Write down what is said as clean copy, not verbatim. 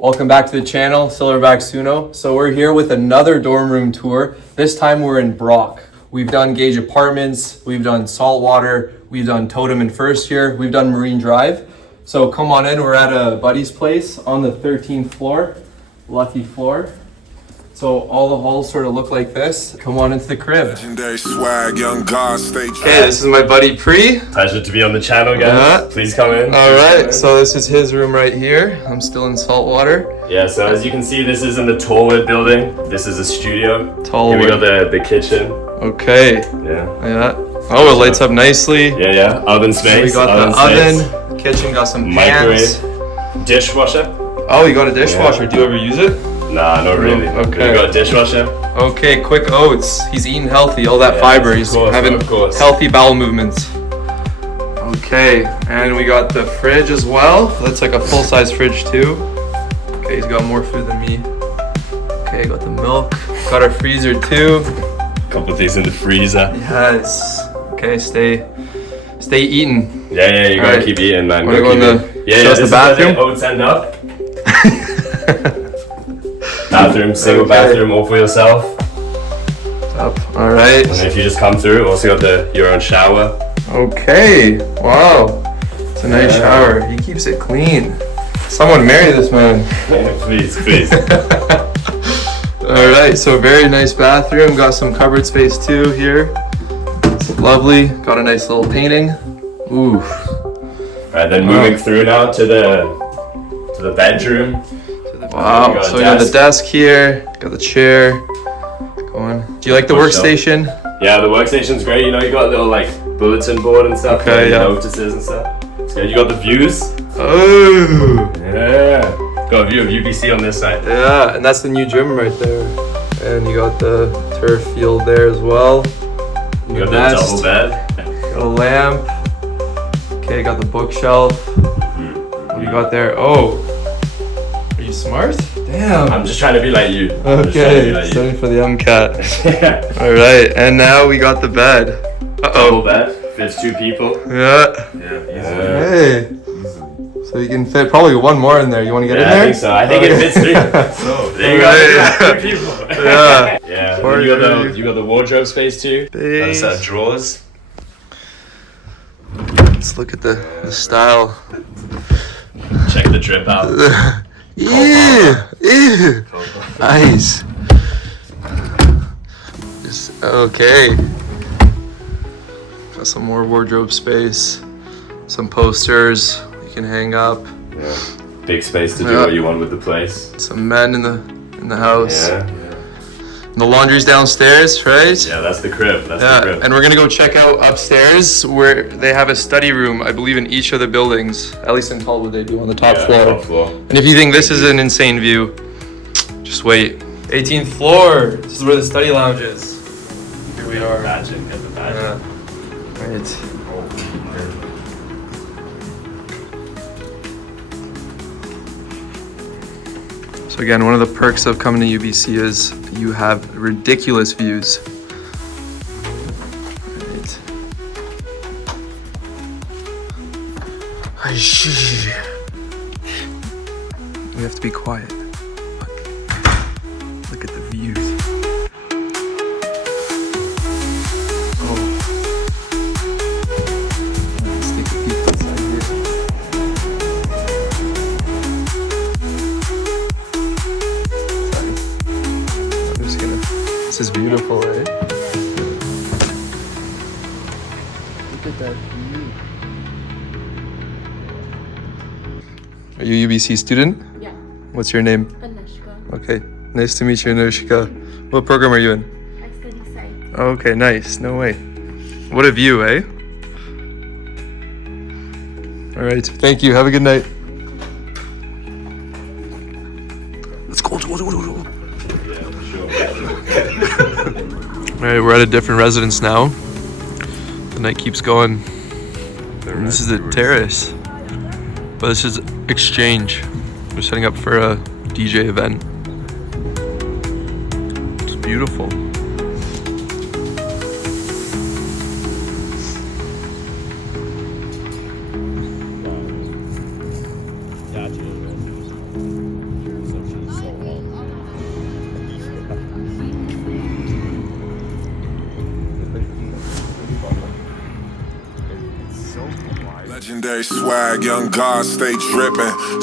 Welcome back to the channel, Silverback Suno. So we're here with another dorm room tour. This time we're in Brock. We've done Gage Apartments, we've done Saltwater, we've done Totem in first year, we've done Marine Drive. So come on in, we're at a buddy's place on the 13th floor, lucky floor. So all the halls sort of look like this. Come on into the crib. Legendary swag, young God, stage. Okay, this is my buddy Pre. Pleasure to be on the channel, guys. Please come in. All right, so this is his room right here. I'm still in Saltwater. Yeah, so as you can see, this is in the Tallwood building. This is a studio. Tallwood. Here we got the kitchen. Okay. Yeah. Oh, it lights up nicely. Yeah. Oven space. So we got the oven. Kitchen got some pans. Microwave. Dishwasher. Oh, you got a dishwasher. Do you ever use it? Nah, not really. Okay. We got a dishwasher. Okay, quick oats. He's eating healthy, all that fiber. He's having healthy bowel movements. Okay, and we got the fridge as well. That's like a full-size fridge too. Okay, he's got more food than me. Okay, got the milk. Got our freezer too. Couple of things in the freezer. Yes. Okay, stay eating. Yeah, you gotta keep eating, man. Wanna go in the show us the bathroom? Oats end up. Bathroom, single bathroom, all for yourself. Up. All right. And if you just come through, also got your own shower. Okay. Wow. It's a nice shower. He keeps it clean. Someone marry this man. Please. All right. So very nice bathroom. Got some cupboard space too here. It's lovely. Got a nice little painting. Oof. All right. Then moving through now to the bedroom. Wow, so we got the desk here, got the chair going. Do you like the workstation? Yeah, the workstation's great. You know, you got a little like bulletin board and stuff, notices and stuff. It's good. You got the views. Oh! Yeah. Got a view of UBC on this side. Yeah, and that's the new gym right there. And you got the turf field there as well. You got the double bed. Got a lamp. Okay, got the bookshelf. What do you got there? Oh! Are you smart? Damn. I'm just trying to be like you. Okay, studying for the MCAT. All right, and now we got the bed. Double bed, fits 2 people. Yeah. Hey. So you can fit probably one more in there. You want to get in there? I think so. I think it fits 3. So there you go. 3 people. Yeah. Yeah. You got the wardrobe space too. That's drawers. Let's look at the style. Check the drip out. Ew. Nice. Okay. Got some more wardrobe space. Some posters you can hang up. Yeah. Big space to do what you want with the place. Some men in the house. Yeah. And the laundry's downstairs, right? Yeah, that's the crib. That's the crib. And we're gonna go check out upstairs where they have a study room, I believe, in each of the buildings. At least in Tallwood they do on the top floor. And if you think this is an insane view, just wait. 18th floor. This is where the study lounge is. Here we are. Get the badge. Right. So again, one of the perks of coming to UBC is you have ridiculous views. Right. We have to be quiet. Look at the views. Let's take a peek inside here. This is beautiful, eh? Look at that view. Are you a UBC student? Yeah. What's your name? Anushka. Okay, nice to meet you, Anushka. What program are you in? I study science. Okay, nice. No way. What a view, eh? All right, thank you. Have a good night. Let's go. All right, we're at a different residence now. The night keeps going. And this is the terrace. But this is exchange. We're setting up for a DJ event. It's beautiful. Legendary swag, young God, stay dripping.